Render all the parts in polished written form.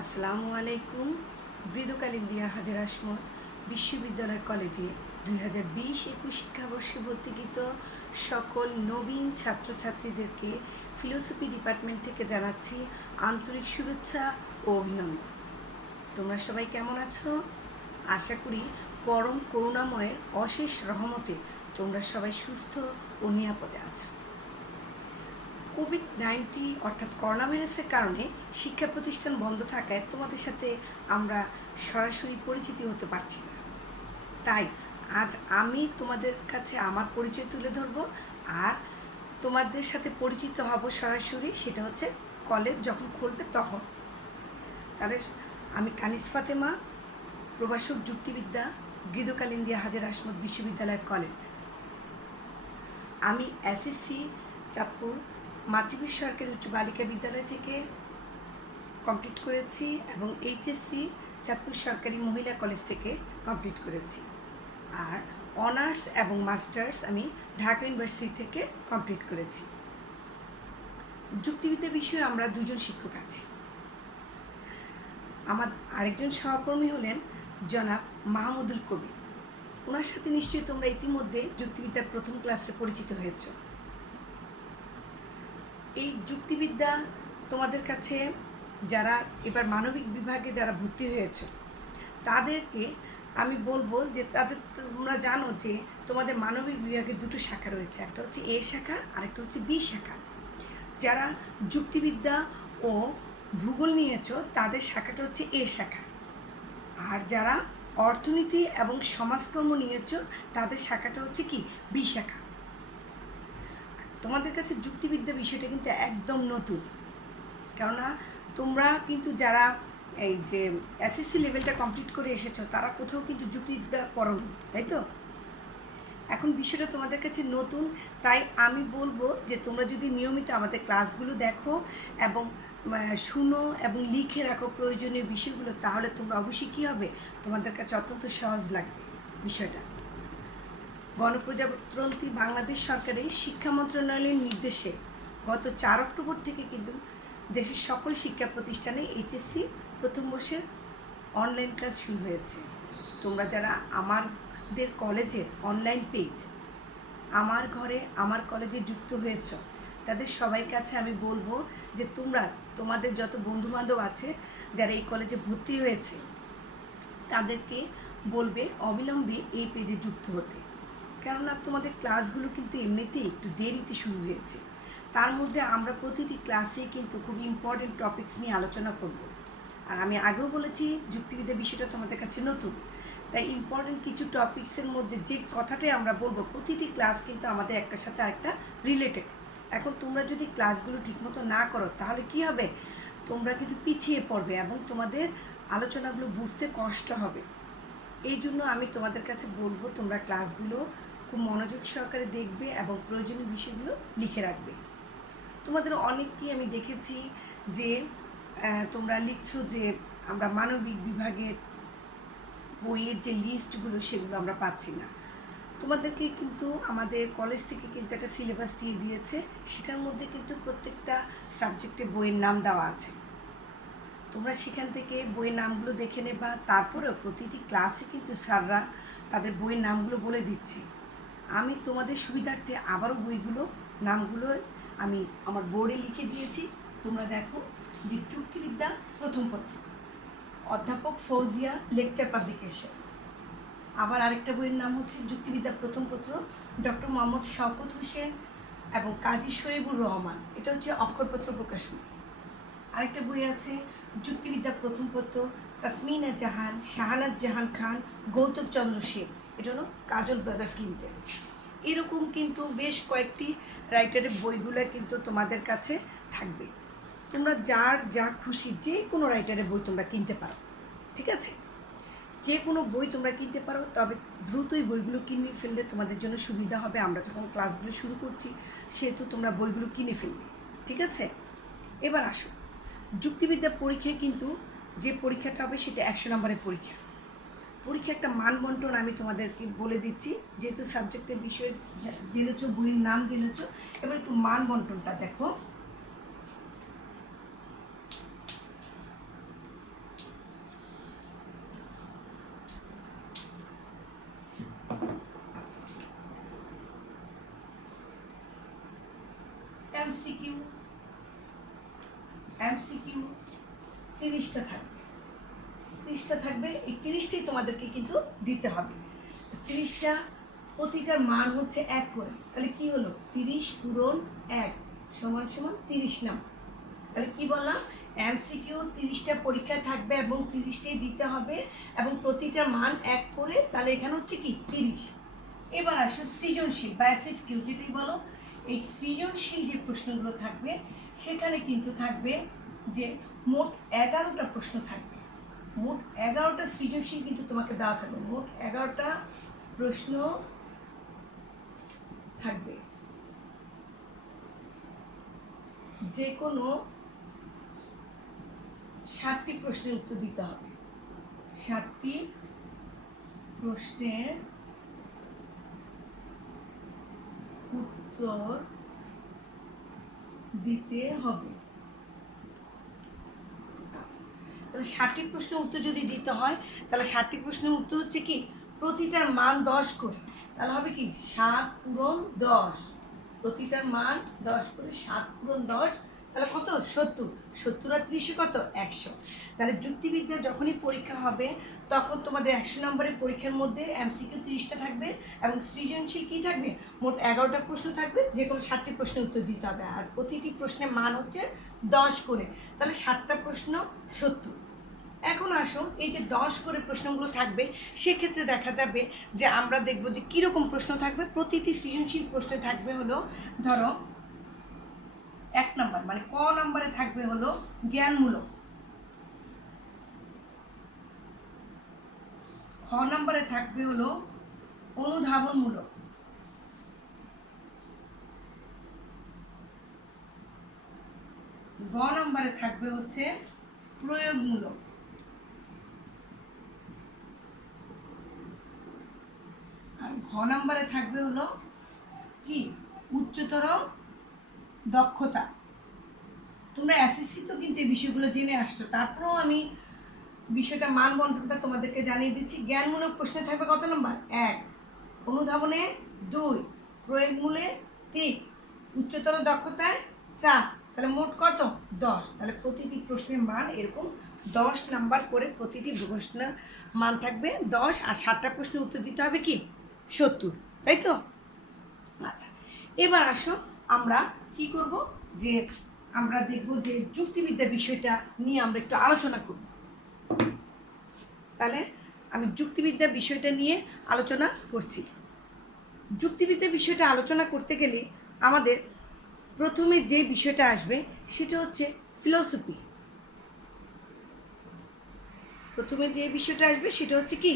আসসালামু আলাইকুম। বিদুকাল ইন্দিয়া হাজার আসমত বিশ্ববিদ্যালয় কলেজে 2020-21 শিক্ষাবর্ষে ভর্তিকৃত সকল নবীন ছাত্রছাত্রীদেরকে ফিলোসফি ডিপার্টমেন্ট থেকে জানাচ্ছি আন্তরিক শুভেচ্ছা ও অভিনন্দন। তোমরা সবাই কেমন আছো? আশা করি পরম করুণাময়ের অশেষ রহমতে তোমরা সবাই সুস্থ ও নিরাপদে আছো। কোভিড-19 অর্থাৎ করোনা ভাইরাসের কারণে শিক্ষা প্রতিষ্ঠান বন্ধ থাকায় তোমাদের সাথে আমরা সরাসরি পরিচিতি হতে পারছি না। তাই আজ আমি তোমাদের কাছে আমার পরিচয় তুলে ধরবো আর তোমাদের সাথে পরিচিত হব সরাসরি, সেটা হচ্ছে কলেজ যখন খুলবে তখন। তাহলে আমি কানিস ফাতেমা, প্রভাষক যুক্তিবিদ্যা, গৃহকাল ইন্দিয়া হাজার আসমত বিশ্ববিদ্যালয় কলেজ। আমি এসএসসি চাঁদপুর মাতৃবীর সরকারি উচ্চ বালিকা বিদ্যালয় থেকে কমপ্লিট করেছি এবং এইচএসসি চাঁদপুর সরকারি মহিলা কলেজ থেকে কমপ্লিট করেছি। আর অনার্স এবং মাস্টার্স আমি ঢাকা ইউনিভার্সিটি থেকে কমপ্লিট করেছি। যুক্তিবিদ্যা বিষয়ে আমরা দুজন শিক্ষক আছি। আমার আরেকজন সহকর্মী হলেন জনাব মাহমুদুল কবির। ওনার সাথে নিশ্চয়ই তোমরা ইতিমধ্যে যুক্তিবিদ্যার প্রথম ক্লাসে পরিচিত হয়েছ। এই যুক্তিবিদ্যা তোমাদের কাছে যারা এবার মানবিক বিভাগে যারা ভর্তি হয়েছে তাদেরকে আমি বলবো যে তোমরা জানো যে তোমাদের মানবিক বিভাগে দুটো শাখা রয়েছে, একটা হচ্ছে এ শাখা আর একটা হচ্ছে বি শাখা। যারা যুক্তিবিদ্যা ও ভূগোল নিয়েছ তাদের শাখাটা হচ্ছে এ শাখা, আর যারা অর্থনীতি এবং সমাজকর্ম নিয়েছ তাদের শাখাটা হচ্ছে কি বি শাখা। তোমাদের কাছে যুক্তিবিদ্যা বিষয়টা কিন্তু একদম নতুন, কেননা তোমরা কিন্তু যারা এই যে এসএসসি লেভেলটা কমপ্লিট করে এসেছো তারা কোথাও কিন্তু যুক্তিবিদ্যা পড়োনি, তাই তো? এখন বিষয়টা তোমাদের কাছে নতুন, তাই আমি বলবো যে তোমরা যদি নিয়মিত আমাদের ক্লাসগুলো দেখো এবং শুনো এবং লিখে রাখো প্রয়োজনীয় বিষয়গুলো, তাহলে তোমরা অবশ্যই কী হবে, তোমাদের কাছে অত্যন্ত সহজ লাগবে বিষয়টা। গণপ্রজাতন্ত্রী বাংলাদেশ সরকারের শিক্ষা মন্ত্রণালয়ের নির্দেশে গত 4 অক্টোবর থেকে কিন্তু দেশের সকল শিক্ষা প্রতিষ্ঠানে এইচএসসি প্রথম বর্ষের অনলাইন ক্লাস শুরু হয়েছে। তোমরা যারা আমাদের কলেজের অনলাইন পেজ আমার ঘরে আমার কলেজে যুক্ত হয়েছ তাদের সবাই কাছে আমি বলবো যে তোমরা তোমাদের যত বন্ধুবান্ধব আছে যারা এই কলেজে ভর্তি হয়েছে তাদেরকে বলবে অবিলম্বে এই পেজে যুক্ত হতে, কেননা তোমাদের ক্লাসগুলো কিন্তু এমনিতেই একটু দেরিতে শুরু হয়েছে। তার মধ্যে আমরা প্রতিটি ক্লাসে কিন্তু খুব ইম্পর্টেন্ট টপিকস নিয়ে আলোচনা করব। আর আমি আগেও বলেছি যুক্তিবিদ্যা বিষয়টা তোমাদের কাছে নতুন, তাই ইম্পর্টেন্ট কিছু টপিক্সের মধ্যে যে কথাটাই আমরা বলবো প্রতিটি ক্লাস কিন্তু আমাদের একটার সাথে আরেকটা রিলেটেড। এখন তোমরা যদি ক্লাসগুলো ঠিকমতো না করো তাহলে কি হবে, তোমরা কিন্তু পিছিয়ে পড়বে এবং তোমাদের আলোচনাগুলো বুঝতে কষ্ট হবে। এই জন্য আমি তোমাদের কাছে বলবো তোমরা ক্লাসগুলো খুব মনোযোগ সহকারে দেখবে এবং প্রয়োজনীয় বিষয়গুলো লিখে রাখবে। তোমাদের অনেককেই আমি দেখেছি যে তোমরা লিখছো যে আমরা মানবিক বিভাগের বইয়ের যে লিস্টগুলো সেগুলো আমরা পাচ্ছি না। তোমাদেরকে কিন্তু আমাদের কলেজ থেকে কিন্তু একটা সিলেবাস দিয়ে দিয়েছে, সেটার মধ্যে কিন্তু প্রত্যেকটা সাবজেক্টে বইয়ের নাম দেওয়া আছে। তোমরা সেখান থেকে বইয়ের নামগুলো দেখে নেবা। তারপরেও প্রতিটি ক্লাসে কিন্তু স্যাররা তাদের বইয়ের নামগুলো বলে দিচ্ছে। আমি তোমাদের সুবিধার্থে আবারও বইগুলো নামগুলো আমি আমার বোর্ডে লিখে দিয়েছি, তোমরা দেখো। যে যুক্তিবিদ্যা প্রথম পত্র, অধ্যাপক ফৌজিয়া লেকচার পাবলিকেশনস। আবার আরেকটা বইয়ের নাম হচ্ছে যুক্তিবিদ্যা প্রথম পত্র, ডক্টর মোহাম্মদ শওকত হোসেন এবং কাজী শোয়েবুর রহমান, এটা হচ্ছে অক্ষরপত্র প্রকাশনী। আরেকটা বই আছে যুক্তিবিদ্যা প্রথম পত্র, তাসমিনা জাহান, শাহানাজ জাহান খান, গৌতম চন্দ্র সেন, এটা হলো কাজল ব্রাদার্স লিমিটেড। এরকম কিন্তু বেশ কয়েকটি রাইটারের বইগুলো কিন্তু তোমাদের কাছে থাকবে। তোমরা যার যা খুশি যে কোনো রাইটারের বই তোমরা কিনতে পারো, ঠিক আছে? যে কোনো বই তোমরা কিনতে পারো, তবে দ্রুতই বইগুলো কিনে ফেললে তোমাদের জন্য সুবিধা হবে। আমরা যখন ক্লাসগুলো শুরু করছি সেহেতু তোমরা বইগুলো কিনে ফেলবে, ঠিক আছে? এবার আসো, যুক্তিবিদ্যার পরীক্ষায় কিন্তু যে পরীক্ষাটা হবে সেটা 100 নম্বরের পরীক্ষা। পরীক্ষা একটা মানবন্টন আমি তোমাদেরকে বলে দিচ্ছি, যেহেতু সাবজেক্টের বিষয় জেনেছো, বইয়ের নাম জেনেছো, এবার একটু মানবন্টনটা দেখো। এমসিকিউ, এমসিকিউ 30টা থাকবে, 30টা থাকবে। এই 30টাই তোমাদেরকে কিন্তু দিতে হবে। 30টা প্রতিটার মান হচ্ছে 1 করে, তাহলে কি হলো 30 পূরণ 1 সমান সমান 30 নাম্বার। তাহলে কি বললাম, এমসিকিউ 30টা পরীক্ষা থাকবে এবং 30টাই দিতে হবে এবং প্রতিটার মান 1 করে, তাহলে এখানে হচ্ছে কি 30। এবার আসো সৃজনশীল বা এসএসকিউ যেটাই বলো। এই সৃজনশীল যে প্রশ্নগুলো থাকবে সেখানে কিন্তু থাকবে যে মোট 11টা প্রশ্ন থাকবে। মোট 11টা সৃজনশীল কিন্তু তোমাকে দেওয়া থাকবে, মোট 11টা প্রশ্ন থাকবে। যে কোনো 60টি প্রশ্নের উত্তর দিতে হবে, 60টি প্রশ্নের উত্তর দিতে হবে। তাহলে 60টি প্রশ্নের উত্তর যদি দিতে হয়, তাহলে 60টি প্রশ্নের উত্তর হচ্ছে কি প্রতিটার মান 10 করে, তাহলে হবে কি 7 পূরণ 10, প্রতিটার মান 10 করে, 7 পূরণ 10 তাহলে কত 70, 70 আর 30 কত 100। তাহলে যুক্তিবিদ্যা যখনই পরীক্ষা হবে তখন তোমাদের 100 নম্বরের পরীক্ষার মধ্যে এমসিকিউ 30টা থাকবে এবং সৃজনশীল কি থাকবে মোট 11টা প্রশ্ন থাকবে, যে কোনো 60টি প্রশ্নের উত্তর দিতে হবে আর প্রতিটি প্রশ্নের মান হচ্ছে 10 করে, তাহলে 60টা প্রশ্ন 70। এখন আসো এই যে 10 করে প্রশ্নগুলো থাকবে সেক্ষেত্রে দেখা যাবে যে আমরা দেখব যে কীরকম প্রশ্ন থাকবে। প্রতিটি সৃজনশীল প্রশ্নে থাকবে হলো ধরো 1 নাম্বার মানে ক নাম্বারে থাকবে হলো জ্ঞানমূলক, খ নাম্বারে থাকবে হলো অনুধাবনমূলক, গ নাম্বারে থাকবে হচ্ছে প্রয়োগমূলক, আর ঘ নাম্বারে থাকবে হলো কি উচ্চতর দক্ষতা। তোমরা এসএসসি তো কিন্তু এই বিষয়গুলো জেনে আসছো, তারপরেও আমি বিষয়টা মান বন্টনটা তোমাদেরকে জানিয়ে দিচ্ছি। জ্ঞানমূলক প্রশ্নে থাকবে কত নম্বর 1, অনুধাবনে 2, প্রয়োগমূলে 3, উচ্চতর দক্ষতায় 4, তাহলে মোট কত 10। তাহলে প্রতিটি প্রশ্নের মান এরকম 10 নাম্বার করে প্রতিটি প্রশ্নের মান থাকবে 10 আর 60টা প্রশ্নের উত্তর দিতে হবে কি 70, তাই তো? আচ্ছা, এবার আসো আমরা কি করব যে আমরা দেখব যে যুক্তিবিদ্যা বিষয়টা নিয়ে আমরা একটু আলোচনা করব। তাহলে আমি যুক্তিবিদ্যা বিষয়টা নিয়ে আলোচনা করছি। যুক্তিবিদ্যা বিষয়টা আলোচনা করতে গেলে আমাদের প্রথমে যে বিষয়টা আসবে সেটা হচ্ছে ফিলোসফি। প্রথমে যে বিষয়টা আসবে সেটা হচ্ছে কি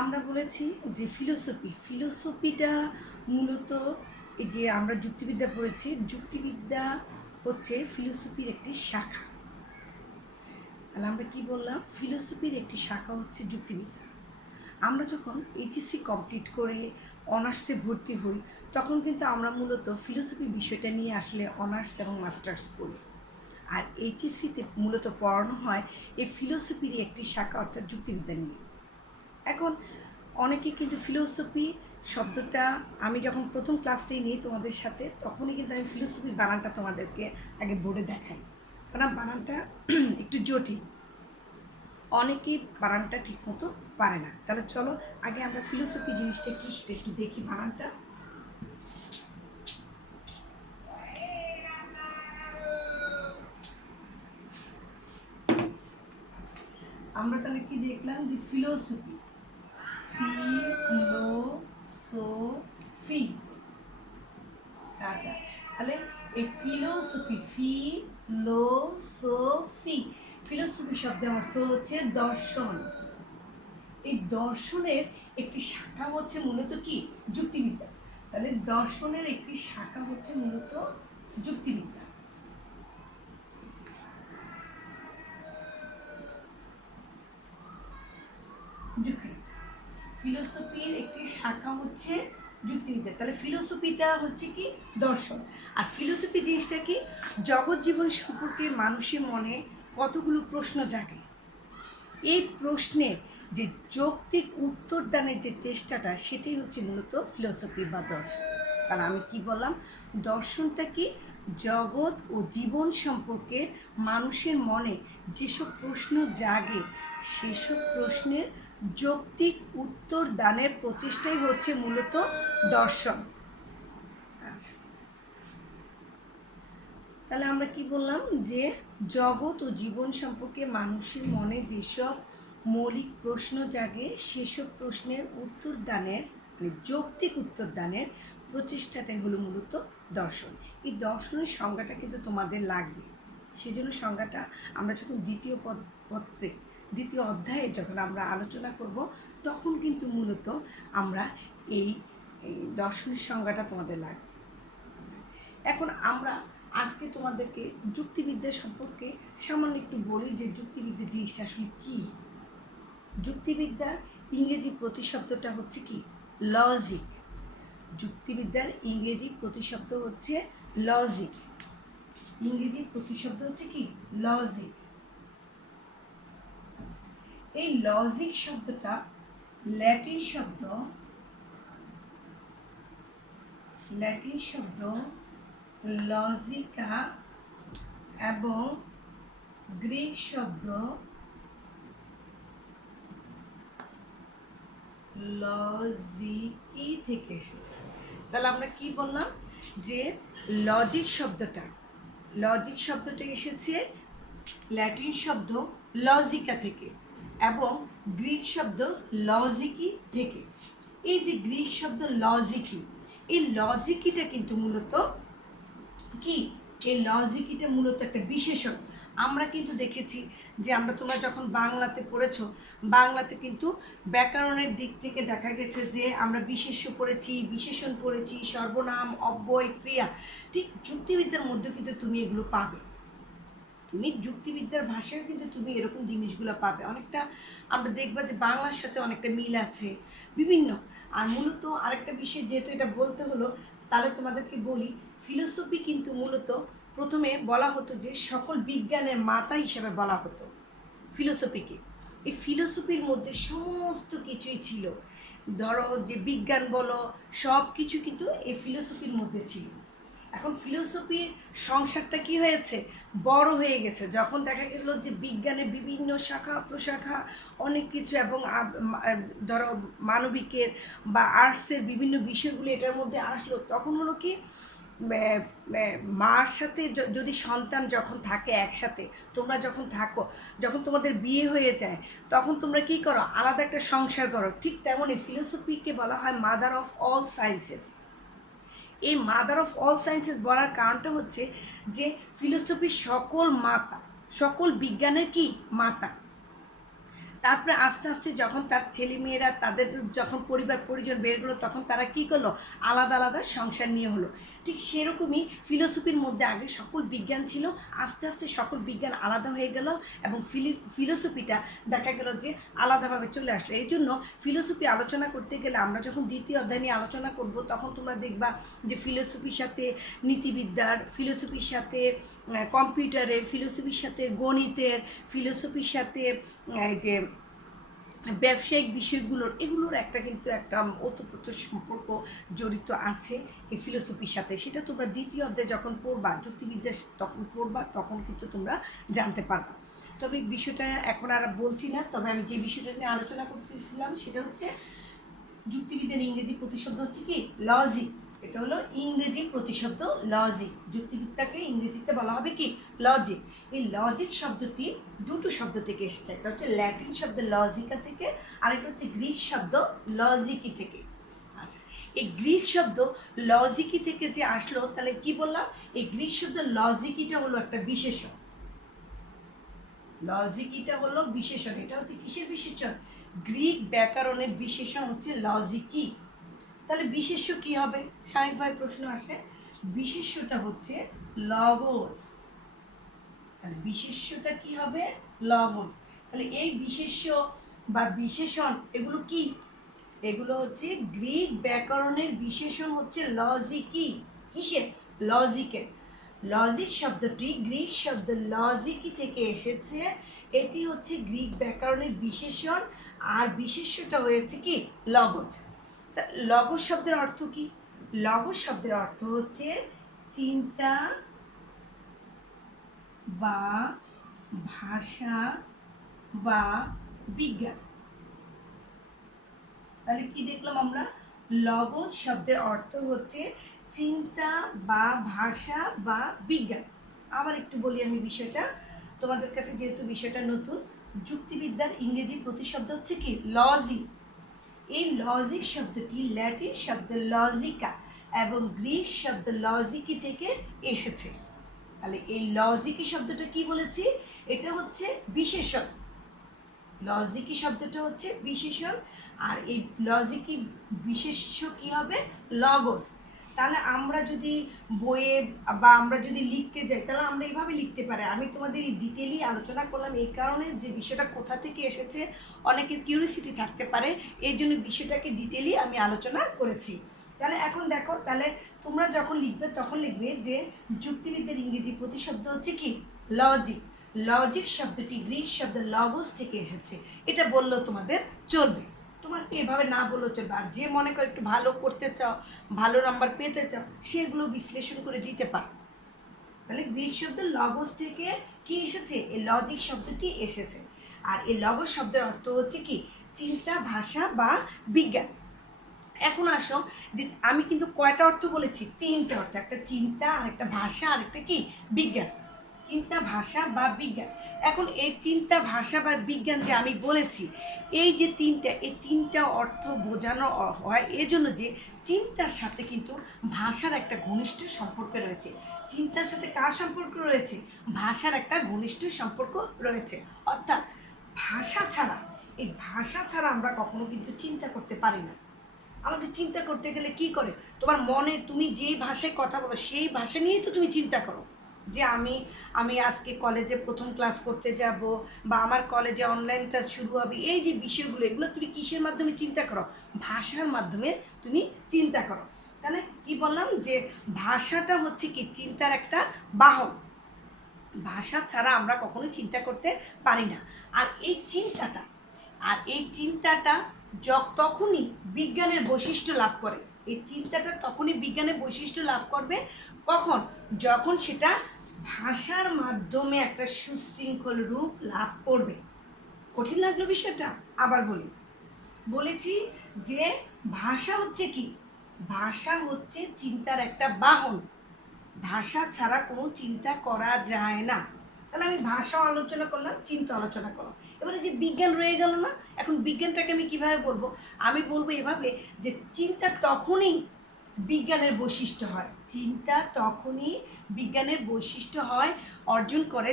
আমরা বলেছি যে ফিলোসফিটা মূলত এই যে আমরা যুক্তিবিদ্যা পড়েছি, যুক্তিবিদ্যা হচ্ছে ফিলোসফির একটি শাখা। তাহলে আমরা কি বললাম, ফিলোসফির একটি শাখা হচ্ছে যুক্তিবিদ্যা। আমরা যখন এইচএসসি কমপ্লিট করে অনার্সে ভর্তি হই তখন কিন্তু আমরা মূলত ফিলোসফি বিষয়টা নিয়ে আসলে অনার্স এবং মাস্টার্স করি, আর এইচএসসিতে মূলত পড়ানো হয় এই ফিলোসফির একটি শাখা অর্থাৎ যুক্তিবিদ্যা নিয়ে। এখন অনেকে কিন্তু ফিলোসফি শব্দটা আমি যখন প্রথম ক্লাসটাই নিই তোমাদের সাথে তখনই কিন্তু আমি ফিলোসফির বানানটা তোমাদেরকে আগে বোর্ডে দেখাই, কারণ বানানটা একটু জটিল, অনেকেই বানানটা ঠিকমতো পারে না। তাহলে চলো আগে আমরা ফিলোসফি জিনিসটা কি সেটা একটু দেখি বানানটা। আমরা তাহলে কি দেখলাম যে ফিলোসফি, ফিলোসফি। আচ্ছা, তাহলে এই ফিলোসফি শব্দের অর্থ হচ্ছে দর্শন। এই দর্শনের একটি শাখা হচ্ছে মূলত কি যুক্তিবিদ্যা। তাহলে দর্শনের একটি শাখা হচ্ছে মূলত যুক্তিবিদ্যা। ফিলোসফির একটি শাখা হচ্ছে যুক্তিবিদ্যা। তাহলে ফিলোসফিটা হচ্ছে কি দর্শন, আর ফিলোসফি জিনিসটা কি জগৎ জীবন সম্পর্কে মানুষের মনে কতগুলো প্রশ্ন জাগে, এই প্রশ্নের যে যৌক্তিক উত্তর দানের যে চেষ্টাটা সেটাই হচ্ছে মূলত ফিলোসফি বা দর্শন। কারণ আমি কি বললাম, দর্শনটা কি, জগৎ ও জীবন সম্পর্কে মানুষের মনে যেসব প্রশ্ন জাগে সেসব প্রশ্নের যৌক্তিক উত্তর দানের প্রচেষ্টাই হচ্ছে মূলত দর্শন। আচ্ছা, তাহলে আমরা কি বললাম, যে জগৎ ও জীবন সম্পর্কে মানুষের মনে যেসব মৌলিক প্রশ্ন জাগে সেসব প্রশ্নের উত্তর দানের, মানে যৌক্তিক উত্তর দানের প্রচেষ্টাটাই হলো মূলত দর্শন। এই দর্শনের সংজ্ঞাটা কিন্তু তোমাদের লাগবে, সেজন্য সংজ্ঞাটা আমরা যখন দ্বিতীয় অধ্যায়ে যখন আমরা আলোচনা করব তখন কিন্তু মূলত আমরা এই দর্শনের সংজ্ঞাটা তোমাদের লাগবে। আচ্ছা, এখন আমরা আজকে তোমাদেরকে যুক্তিবিদ্যা সম্পর্কে সামান্য একটু বলি যে যুক্তিবিদ্যা জিনিসটা আসলে কী। যুক্তিবিদ্যার ইংরেজি প্রতিশব্দটা হচ্ছে কি, লজিক। যুক্তিবিদ্যার ইংরেজি প্রতিশব্দ হচ্ছে লজিক। ইংরেজি প্রতিশব্দ হচ্ছে কি, লজিক। এই লজিক শব্দটা ল্যাটিন শব্দ লজিকা এবং গ্রিক শব্দ লজিকি থেকে এসেছে। তাহলে আমরা কি বললাম, যে লজিক শব্দটা এসেছে ল্যাটিন শব্দ লজিকা থেকে এবং গ্রিক শব্দ লজিকি থেকে। এই যে গ্রিক শব্দ লজিকি, এই লজিকিটা কিন্তু মূলত কি, এই লজিকিটা মূলত একটা বিশেষণ। আমরা কিন্তু দেখেছি যে তোমরা যখন বাংলাতে পড়েছো, বাংলাতে কিন্তু ব্যাকরণের দিক থেকে দেখা গেছে যে আমরা বিশেষ্য পড়েছি, বিশেষণ পড়েছি, সর্বনাম, অব্যয়, ক্রিয়া। ঠিক যুক্তিবিদ্যার মধ্যে কিন্তু তুমি এগুলো পাবে। তুমি যুক্তিবিদ্যার ভাষায় কিন্তু তুমি এরকম জিনিসগুলো পাবে। অনেকটা আমরা দেখবা যে বাংলার সাথে অনেকটা মিল আছে বিভিন্ন। আর মূলত আরেকটা বিষয়, যেহেতু এটা বলতে হলো, তাহলে তোমাদেরকে বলি, ফিলোসফি কিন্তু মূলত প্রথমে বলা হতো যে সকল বিজ্ঞানের মাতা হিসেবে বলা হতো ফিলোসফিকে। এই ফিলোসফির মধ্যে সমস্ত কিছুই ছিল, ধরো যে বিজ্ঞান বলো, সব কিছু কিন্তু এই ফিলোসফির মধ্যে ছিল। এখন ফিলোসফির সংসারটা কি হয়েছে, বড় হয়ে গেছে। যখন দেখা গেল যে বিজ্ঞানের বিভিন্ন শাখা প্রশাখা অনেক কিছু, এবং ধরো মানবিকের বা আর্টসের বিভিন্ন বিষয়গুলো এটার মধ্যে আসলো, তখন হলো কি, মার সাথে যদি সন্তান যখন থাকে একসাথে, তোমরা যখন থাকো, যখন তোমাদের বিয়ে হয়ে যায়, তখন তোমরা কি করো, আলাদা একটা সংসার করো। ঠিক তেমনই ফিলোসফিকে বলা হয় মাদার অফ অল সায়েন্সেস। এই মাদার অফ অল সায়েন্সেস বলার কারণটা হচ্ছে যে ফিলোসফি সকল বিজ্ঞানের কি মাতা। তারপরে আস্তে আস্তে যখন তার ছেলেমেয়েরা তাদের যখন পরিবার পরিজন বের হলো, তখন তারা কি করলো, আলাদা আলাদা সংসার নিয়ে হলো। ঠিক সেরকমই ফিলোসফির মধ্যে আগে সকল বিজ্ঞান ছিল, আস্তে আস্তে সকল বিজ্ঞান আলাদা হয়ে গেল এবং ফিলোসফিটা দেখা গেল যে আলাদাভাবে চলে আসলো। এই জন্য ফিলোসফি আলোচনা করতে গেলে আমরা যখন দ্বিতীয় অধ্যায় নিয়ে আলোচনা করব, তখন তোমরা দেখবা যে ফিলোসফির সাথে নীতিবিদ্যার, ফিলোসফির সাথে কম্পিউটারের, ফিলোসফির সাথে গণিতের, ফিলোসফির সাথে যে ব্যবসায়িক বিষয়গুলোর, এগুলোর কিন্তু একটা ওতপ্রোত সম্পর্ক জড়িত আছে এই ফিলোসফির সাথে। সেটা তোমরা দ্বিতীয় অধ্যায়ে যখন পড়বা, যুক্তিবিদ্যা তখন পড়বা, তখন কিন্তু তোমরা জানতে পারবা। তবে বিষয়টা এখন আর বলছি না, তবে আমি যে বিষয়টা নিয়ে আলোচনা করতেছিলাম সেটা হচ্ছে যুক্তিবিদ্যার ইংরেজি প্রতিশব্দ হচ্ছে কি, লজিক। এটা হলো ইংরেজি প্রতিশব্দ লজিক। যুক্তিবিদ্যাকে ইংরেজিতে বলা হবে কি, লজিক। এই লজিক শব্দটি দুটো শব্দ থেকে এসেছে, একটা হচ্ছে ল্যাটিন শব্দ লজিকা থেকে, আর একটা হচ্ছে গ্রিক শব্দ লজিকি থেকে। আচ্ছা, এই গ্রিক শব্দ লজিকি থেকে যে আসলো, তাহলে কি বললাম, এই গ্রিক শব্দ লজিকিটা হলো একটা বিশেষণ। লজিকিটা হলো বিশেষণ। এটা হচ্ছে কিসের বিশেষণ, গ্রিক ব্যাকরণের বিশেষণ হচ্ছে লজিকি। তাহলে বিশেষ্য কি হবে, স্বাভাবিকভাবে প্রশ্ন আসে, বিশেষ্যটা হচ্ছে লগোস। তাহলে বিশেষ্যটা কি হবে, লগোস। তাহলে এই বিশেষ্য বা বিশেষণ এগুলো কি, এগুলো হচ্ছে গ্রিক ব্যাকরণের বিশেষণ হচ্ছে লজিকি। কিসের, লজিকের। লজিক শব্দটি গ্রিক শব্দ লজিকি থেকে এসেছে। এটি হচ্ছে গ্রিক ব্যাকরণের বিশেষণ, আর বিশেষ্যটা হয়েছে কি, লগোস। তা লগোস শব্দের অর্থ কি, লগস শব্দের অর্থ হচ্ছে চিন্তা বা ভাষা বা বিজ্ঞান। তাহলে কি দেখলাম আমরা? লগজ শব্দের অর্থ হচ্ছে চিন্তা বা ভাষা বা বিজ্ঞান। আবার একটু বলি আমি বিষয়টা তোমাদের কাছে, যেহেতু বিষয়টা নতুন। যুক্তিবিদ্যার ইংরেজি প্রতিশব্দ হচ্ছে কি? লজিক। এই লজিক শব্দটি ল্যাটিন শব্দ লজিকা এবং গ্রিক শব্দ লজিকি থেকে এসেছে। তাহলে এই লজিকি শব্দটা কি বলেছি? এটা হচ্ছে বিশেষণ। লজিকি শব্দটা হচ্ছে বিশেষণ, আর এই লজিকি বিশেষ্য কি হবে? লগস। তাহলে আমরা যদি বইয়ে বা আমরা যদি লিখতে যাই, তাহলে আমরা এইভাবে লিখতে পারি। আমি তোমাদের ডিটেইলি আলোচনা করলাম এই কারণে যে বিষয়টা কোথা থেকে এসেছে অনেকের কিউরিসিটি থাকতে পারে, এই জন্য বিষয়টাকে ডিটেইলি আমি আলোচনা করেছি। তাহলে এখন দেখো, তাহলে তোমরা যখন লিখবে তখন লিখবে যে যুক্তিবিদ্যার ইংরেজি প্রতিশব্দ হচ্ছে কি? লজিক। লজিক শব্দটি গ্রিক শব্দ লগস থেকে এসেছে, এটা বললেও তোমাদের চলবে। তোমাকে এভাবে না বললেও চলবে। আর যে মনে করো একটু ভালো করতে চাও, ভালো নাম্বার পেতে চাও, সেগুলো বিশ্লেষণ করে দিতে পারো। তাহলে গ্রিক শব্দ লগস থেকে কি এসেছে? এই লজিক শব্দটি এসেছে। আর এই লগস শব্দের অর্থ হচ্ছে কি? চিন্তা, ভাষা বা বিজ্ঞান। এখন আসো যে আমি কিন্তু কয়টা অর্থ বলেছি? তিনটা অর্থ। একটা চিন্তা, আর একটা ভাষা, আর একটা কি? বিজ্ঞান। চিন্তা, ভাষা বা বিজ্ঞান। এখন এই চিন্তা, ভাষা বা বিজ্ঞান যে আমি বলেছি, এই যে এই তিনটা অর্থ বোঝানো হয় এজন্য যে চিন্তার সাথে কিন্তু ভাষার একটা ঘনিষ্ঠ সম্পর্ক রয়েছে। চিন্তার সাথে কার সম্পর্ক রয়েছে? ভাষার একটা ঘনিষ্ঠ সম্পর্ক রয়েছে। অর্থাৎ এই ভাষা ছাড়া আমরা কখনো কিন্তু চিন্তা করতে পারি না। আমাদের চিন্তা করতে গেলে কি করে? তোমার মনে তুমি যেই ভাষায় কথা বলো সেই ভাষা নিয়েই তো তুমি চিন্তা করো। যে আমি আজকে কলেজে প্রথম ক্লাস করতে যাব, বা আমার কলেজে অনলাইন ক্লাস শুরু হবে, এই যে বিষয়গুলো, এগুলো তুমি কিসের মাধ্যমে চিন্তা করো? ভাষার মাধ্যমে তুমি চিন্তা করো। তাহলে কি বললাম? যে ভাষাটা হচ্ছে কি? চিন্তার একটা বাহন। ভাষা ছাড়া আমরা কখনোই চিন্তা করতে পারি না। আর এই চিন্তাটা তখনই বিজ্ঞানের বৈশিষ্ট্য লাভ করে। এই চিন্তাটা তখনই বিজ্ঞানের বৈশিষ্ট্য লাভ করবে কখন? যখন সেটা ভাষার মাধ্যমে একটা সুশৃঙ্খল রূপ লাভ করবে। কঠিন লাগলো বিষয়টা? আবার বলেছি যে ভাষা হচ্ছে কি? ভাষা হচ্ছে চিন্তার একটা বাহন। ভাষা ছাড়া কোনো চিন্তা করা যায় না। তাহলে আমি ভাষাও আলোচনা করলাম, চিন্তা আলোচনা করলাম। এবারে যে বিজ্ঞান রয়ে গেল না, এখন বিজ্ঞানটাকে আমি কিভাবে বলবো? আমি বলবো এভাবে যে চিন্তা তখনই বিজ্ঞানের বৈশিষ্ট্য হয়। চিন্তা তখনই বিজ্ঞানের বৈশিষ্ট্য হয়, অর্জন করে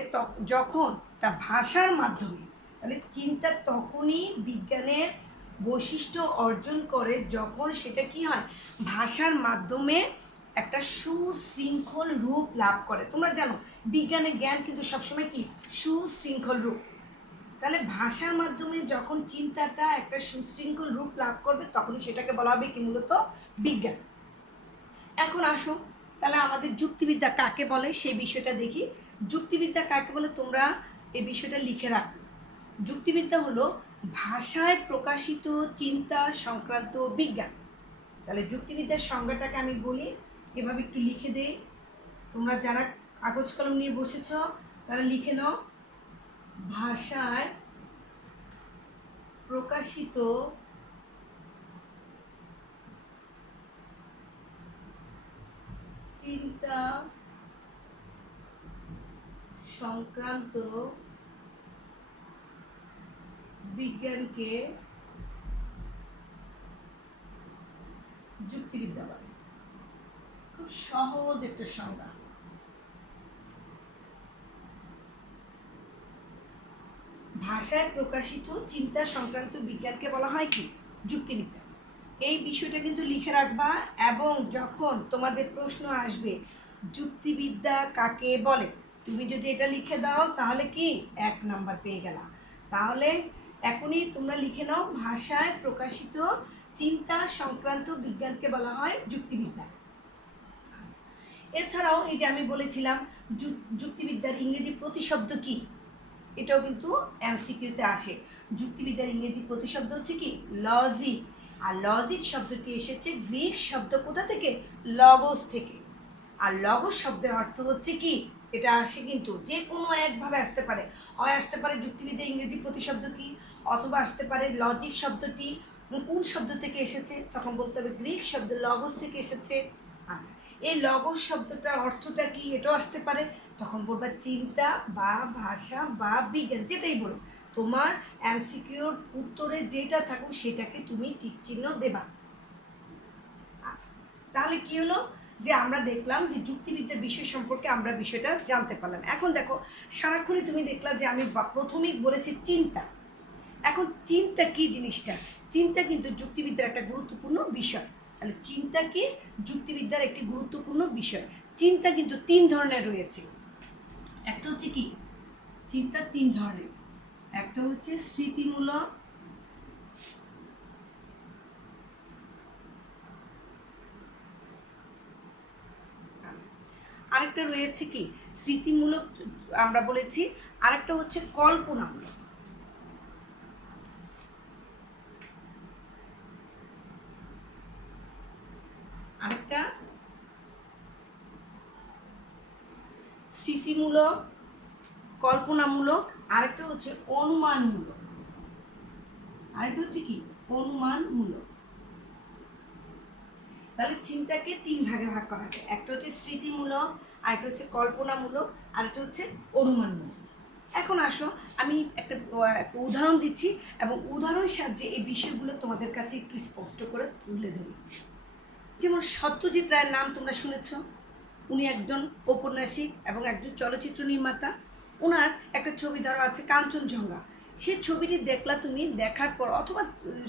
যখন তা ভাষার মাধ্যমে। তাহলে চিন্তা তখনই বিজ্ঞানের বৈশিষ্ট্য অর্জন করে যখন সেটা কি হয়? ভাষার মাধ্যমে একটা সুশৃঙ্খল রূপ লাভ করে। তোমরা জানো বিজ্ঞানের জ্ঞান কিন্তু সবসময় কি? সুশৃঙ্খল রূপ। তাহলে ভাষার মাধ্যমে যখন চিন্তাটা একটা সুশৃঙ্খল রূপ লাভ করবে তখনই সেটাকে বলা হবে কি? মূলত বিজ্ঞান। এখন আসো, তাহলে আমাদের যুক্তিবিদ্যা কাকে বলে সেই বিষয়টা দেখি। যুক্তিবিদ্যা কাকে বলে তোমরা এই বিষয়টা লিখে রাখো। যুক্তিবিদ্যা হলো ভাষায় প্রকাশিত চিন্তা সংক্রান্ত বিজ্ঞান। তাহলে যুক্তিবিদ্যার সংজ্ঞাটাকে আমি বলি, এভাবে একটু লিখে দেই। তোমরা যারা কাগজ কলম নিয়ে বসেছ তারা লিখে নাও। ভাষায় প্রকাশিত চিন্তা সংক্রান্ত বিজ্ঞানকে যুক্তিবিদ্যা বলে। খুব সহজ একটা সংজ্ঞা। ভাষায় প্রকাশিত চিন্তা সংক্রান্ত বিজ্ঞানকে বলা হয় কি? যুক্তিবিদ্যা। এই বিষয়টা কিন্তু লিখে রাখবা, এবং যখন তোমাদের প্রশ্ন আসবে যুক্তিবিদ্যা কাকে বলে, তুমি যদি এটা লিখে দাও তাহলে কি 1 নাম্বার পেয়ে গেলা। তাহলে এখনই তোমরা লিখে নাও, ভাষায় প্রকাশিত চিন্তা সংক্রান্ত বিজ্ঞানকে বলা হয় যুক্তিবিদ্যা। এছাড়াও এই যে আমি বলেছিলাম যুক্তিবিদ্যার ইংরেজি প্রতিশব্দ কি? এটাও কিন্তু এমসিকিউতে আসে। যুক্তিবিদ্যার ইংরেজি প্রতিশব্দ হচ্ছে কি? লজিক। আর লজিক শব্দটি এসেছে গ্রিক শব্দ কোথা থেকে? লগোস থেকে। আর লগোস শব্দের অর্থ হচ্ছে কি, এটা আসে কিন্তু যে কোনো একভাবে আসতে পারে, হয় আসতে পারে যুক্তিবিদ্যা ইংরেজি প্রতিশব্দ কি, অথবা আসতে পারে লজিক শব্দটি কোন শব্দ থেকে এসেছে, তখন বলতে হবে গ্রিক শব্দ লগোস থেকে এসেছে। আচ্ছা, এই লগোস শব্দটার অর্থটা কি, এটাও আসতে পারে, তখন বলবা চিন্তা বা ভাষা বা বিজ্ঞান, যেটাই বলো তোমার এমসিকিউর উত্তরে যেটা থাকুক সেটাকে তুমি টিক চিহ্ন দেবা। আচ্ছা, তাহলে কি হলো যে আমরা দেখলাম যে যুক্তিবিদ্যার বিষয় সম্পর্কে আমরা বিষয়টা জানতে পারলাম। এখন দেখো, সারাক্ষণই তুমি দেখলা যে আমি প্রথমেই বলেছি চিন্তা। এখন চিন্তা কি জিনিসটা? চিন্তা কিন্তু যুক্তিবিদ্যার একটা গুরুত্বপূর্ণ বিষয়। তাহলে চিন্তা কি? যুক্তিবিদ্যার একটি গুরুত্বপূর্ণ বিষয়। চিন্তা কিন্তু তিন ধরনের রয়েছে। একটা হচ্ছে কি, চিন্তা তিন ধরনের। একটা হচ্ছে স্মৃতিমূলক, আরেকটা রয়েছে কি স্মৃতিমূলক আমরা বলেছি, আরেকটা হচ্ছে কল্পনামূলক। আরেকটা স্মৃতিমূলক, কল্পনামূলক, আরেকটা হচ্ছে অনুমানমূলক। আরেকটা হচ্ছে কি অনুমানমূলক। তাহলে চিন্তাকে তিন ভাগে ভাগ করা যায়, একটা হচ্ছে স্মৃতিমূলক, আরেকটা হচ্ছে কল্পনামূলক, আরেকটা হচ্ছে অনুমানমূলক। এখন আসো আমি একটা উদাহরণ দিচ্ছি এবং উদাহরণের সাহায্যে এই বিষয়গুলো তোমাদের কাছে একটু স্পষ্ট করে তুলে ধরি। যেমন সত্যজিৎ রায়ের নাম তোমরা শুনেছ, উনি একজন ঔপন্যাসিক এবং একজন চলচ্চিত্র নির্মাতা। ওনার একটা ছবি ধরা আছে কাঞ্চনজঙ্ঘা। সে ছবিটি দেখলা তুমি, দেখার পর অথবা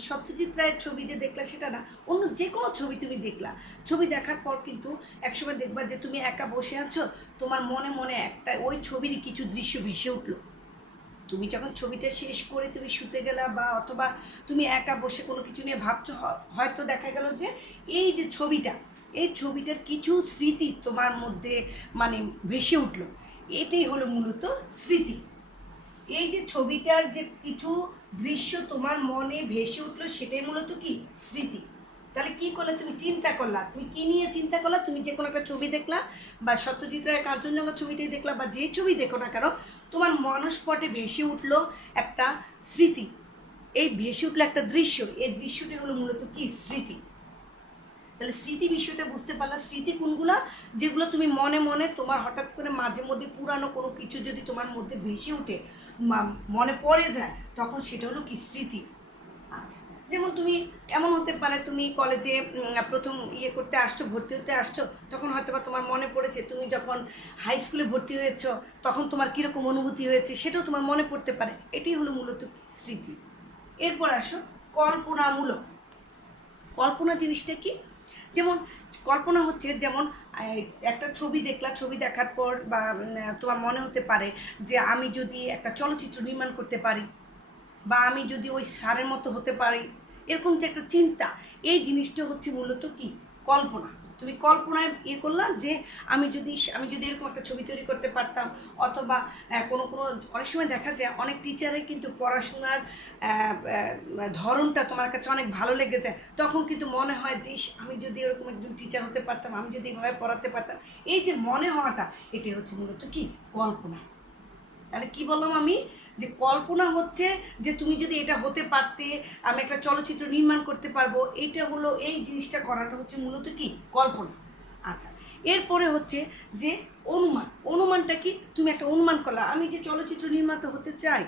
সত্যজিৎ রায়ের ছবি যে দেখলা সেটা না, অন্য যে কোনো ছবি তুমি দেখলা, ছবি দেখার পর কিন্তু একসময় দেখবা যে তুমি একা বসে আছো, তোমার মনে মনে একটা ওই ছবিরই কিছু দৃশ্য ভেসে উঠলো। তুমি যখন ছবিটা শেষ করে তুমি শুতে গেলা বা অথবা তুমি একা বসে কোনো কিছু নিয়ে ভাবছো, হয়তো দেখা গেল যে এই যে ছবিটা, এই ছবিটার কিছু স্মৃতি তোমার মধ্যে মানে ভেসে উঠলো। এটাই হলো মূলত স্মৃতি। এই যে ছবিটার যে কিছু দৃশ্য তোমার মনে ভেসে উঠলো সেটাই মূলত কি স্মৃতি। তাহলে কি করলে তুমি চিন্তা করলা, তুমি কি নিয়ে চিন্তা করলা, তুমি যে কোনো একটা ছবি দেখলা বা সত্যজিৎ রায়ের কাঞ্চনজঙ্ঘা ছবিটাই দেখলা বা যে ছবি দেখো না কেন, তোমার মনস্পটে ভেসে উঠলো একটা স্মৃতি, এই ভেসে উঠলো একটা দৃশ্য, এই দৃশ্যটি হলো মূলত কি স্মৃতি। তাহলে স্মৃতি বিষয়টা বুঝতে পারলা। স্মৃতি কোনগুলা? যেগুলো তুমি মনে মনে তোমার হঠাৎ করে মাঝে মধ্যে পুরানো কোনো কিছু যদি তোমার মধ্যে ভেসে উঠে মনে পড়ে যায়, তখন সেটা হলো কি স্মৃতি। আচ্ছা, যেমন তুমি এমন হতে পারে তুমি কলেজে প্রথম করতে আসছো, ভর্তি হতে আসছো, তখন হয়তো বা তোমার মনে পড়েছে তুমি যখন হাই স্কুলে ভর্তি হয়েছ তখন তোমার কীরকম অনুভূতি হয়েছে সেটাও তোমার মনে পড়তে পারে। এটাই হলো মূলত স্মৃতি। এরপর আসো কল্পনামূলক। কল্পনা জিনিসটা কি? যেমন কল্পনা হচ্ছে যেমন একটা ছবি দেখলা, ছবি দেখার পর বা তোমার মনে হতে পারে যে আমি যদি একটা চলচ্চিত্র নির্মাণ করতে পারি বা আমি যদি ওই স্যারের মতো হতে পারি, এরকম যে একটা চিন্তা, এই জিনিসটা হচ্ছে মূলত কি কল্পনা। তুমি কল্পনায় করলাম যে আমি যদি এরকম একটা ছবি তৈরি করতে পারতাম, অথবা কোনো অনেক সময় দেখা যায় অনেক টিচারের কিন্তু পড়াশোনার ধরনটা তোমার কাছে অনেক ভালো লেগে যায়, তখন কিন্তু মনে হয় যে আমি যদি এরকম একজন টিচার হতে পারতাম, আমি যদি এভাবে পড়াতে পারতাম। এই যে মনে হওয়াটা, এটাই হচ্ছে মূলত কি কল্পনা। তাহলে কি বললাম আমি, যে কল্পনা হচ্ছে যে তুমি যদি এটা হতে পারতে, আমি একটা চলচ্চিত্র নির্মাণ করতে পারবো, এইটা হলো এই জিনিসটা করাটা হচ্ছে মূলত কি কল্পনা। আচ্ছা, এরপরে হচ্ছে যে অনুমান। অনুমানটা কি? তুমি একটা অনুমান করলা, আমি যে চলচ্চিত্র নির্মাতা হতে চাই,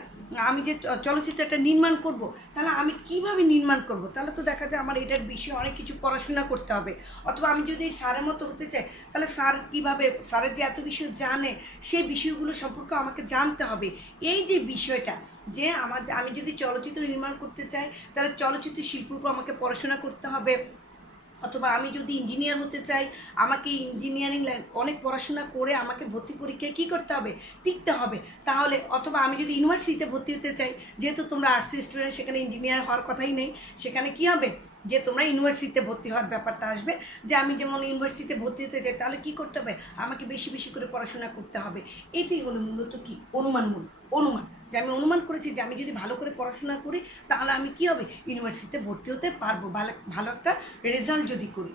আমি যে চলচ্চিত্র একটা নির্মাণ করব, তাহলে আমি কিভাবে নির্মাণ করব? তাহলে তো দেখা যায় আমার এটার বিষয়ে অনেক কিছু পড়াশোনা করতে হবে। অথবা আমি যদি এই স্যারের মতো হতে চাই, তাহলে স্যার কীভাবে, স্যারের যে এত বিষয় জানে সেই বিষয়গুলো সম্পর্কে আমাকে জানতে হবে। এই যে বিষয়টা যে আমি যদি চলচ্চিত্র নির্মাণ করতে চাই, তাহলে চলচ্চিত্র শিল্পের উপর আমাকে পড়াশোনা করতে হবে। অথবা আমি যদি ইঞ্জিনিয়ার হতে চাই, আমাকে ইঞ্জিনিয়ারিং অনেক পড়াশোনা করে আমাকে ভর্তি পরীক্ষায় কী করতে হবে, টিকতে হবে। তাহলে অথবা আমি যদি ইউনিভার্সিটিতে ভর্তি হতে চাই, যেহেতু তোমরা আর্টসের স্টুডেন্ট, সেখানে ইঞ্জিনিয়ার হওয়ার কথাই নেই, সেখানে কী হবে যে তোমরা ইউনিভার্সিটিতে ভর্তি হওয়ার ব্যাপারটা আসবে, যে আমি যেমন ইউনিভার্সিটিতে ভর্তি হতে চাই, তাহলে কী করতে হবে, আমাকে বেশি বেশি করে পড়াশোনা করতে হবে। এটাই হলো মূলত কি অনুমান। যে আমি অনুমান করেছি যে আমি যদি ভালো করে পড়াশোনা করি তাহলে আমি কী হবে, ইউনিভার্সিটিতে ভর্তি হতে পারবো, ভালো ভালো একটা রেজাল্ট যদি করি।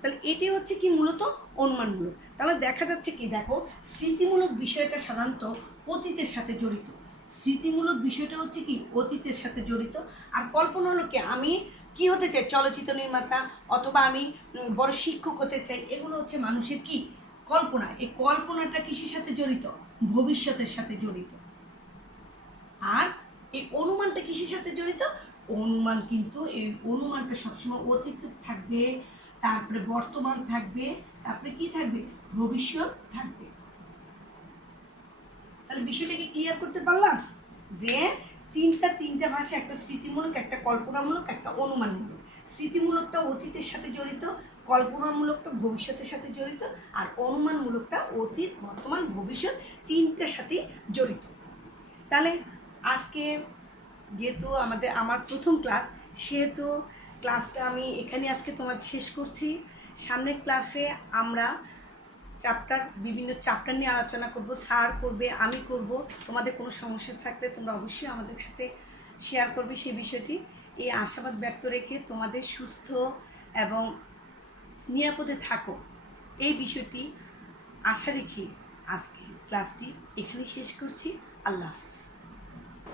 তাহলে এটি হচ্ছে কি মূলত অনুমানমূলক। তাহলে দেখা যাচ্ছে কি, দেখো স্মৃতিমূলক বিষয়টা সাধারণত অতীতের সাথে জড়িত। স্মৃতিমূলক বিষয়টা হচ্ছে কি অতীতের সাথে জড়িত। আর কল্পনা হলো কি, আমি কি হতে চাই, চলচ্চিত্র নির্মাতা, অথবা আমি বড় শিক্ষক হতে চাই, এগুলো হচ্ছে মানুষের কি কল্পনা। এই কল্পনাটা কিসের সাথে জড়িত, ভবিষ্যতের সাথে জড়িত। আর এই অনুমানটা কিসের সাথে জড়িত, অনুমান কিন্তু এই অনুমানটা সবসময় অতীতে থাকবে, তারপরে বর্তমান থাকবে, তারপরে কি থাকবে, ভবিষ্যৎ থাকবে। তাহলে বিষয়টাকে ক্লিয়ার করতে পারলাম যে চিন্তা তিনটা ভাষা, একটা স্মৃতিমূলক, একটা কল্পনামূলক, একটা অনুমানমূলক। স্মৃতিমূলকটা অতীতের সাথে জড়িত, কল্পনামূলকটা ভবিষ্যতের সাথে জড়িত, আর অনুমানমূলকটা অতীত, বর্তমান, ভবিষ্যৎ তিনটার সাথে জড়িত। তাহলে আজকে যেহেতু আমার প্রথম ক্লাস, সেহেতু ক্লাসটা আমি এখানে আজকে তোমাদের শেষ করছি। সামনের ক্লাসে আমরা বিভিন্ন চ্যাপ্টার নিয়ে আলোচনা করব, স্যার করবে, আমি করব। তোমাদের কোনো সমস্যা থাকলে তোমরা অবশ্যই আমাদের সাথে শেয়ার করবে সেই বিষয়টি। এই আশাবাদ ব্যক্ত রেখে তোমাদের সুস্থ এবং নিরাপদে থাকো, এই বিষয়টি আশা রেখে আজকে ক্লাসটি এখানে শেষ করছি। আল্লাহ হাফেজ।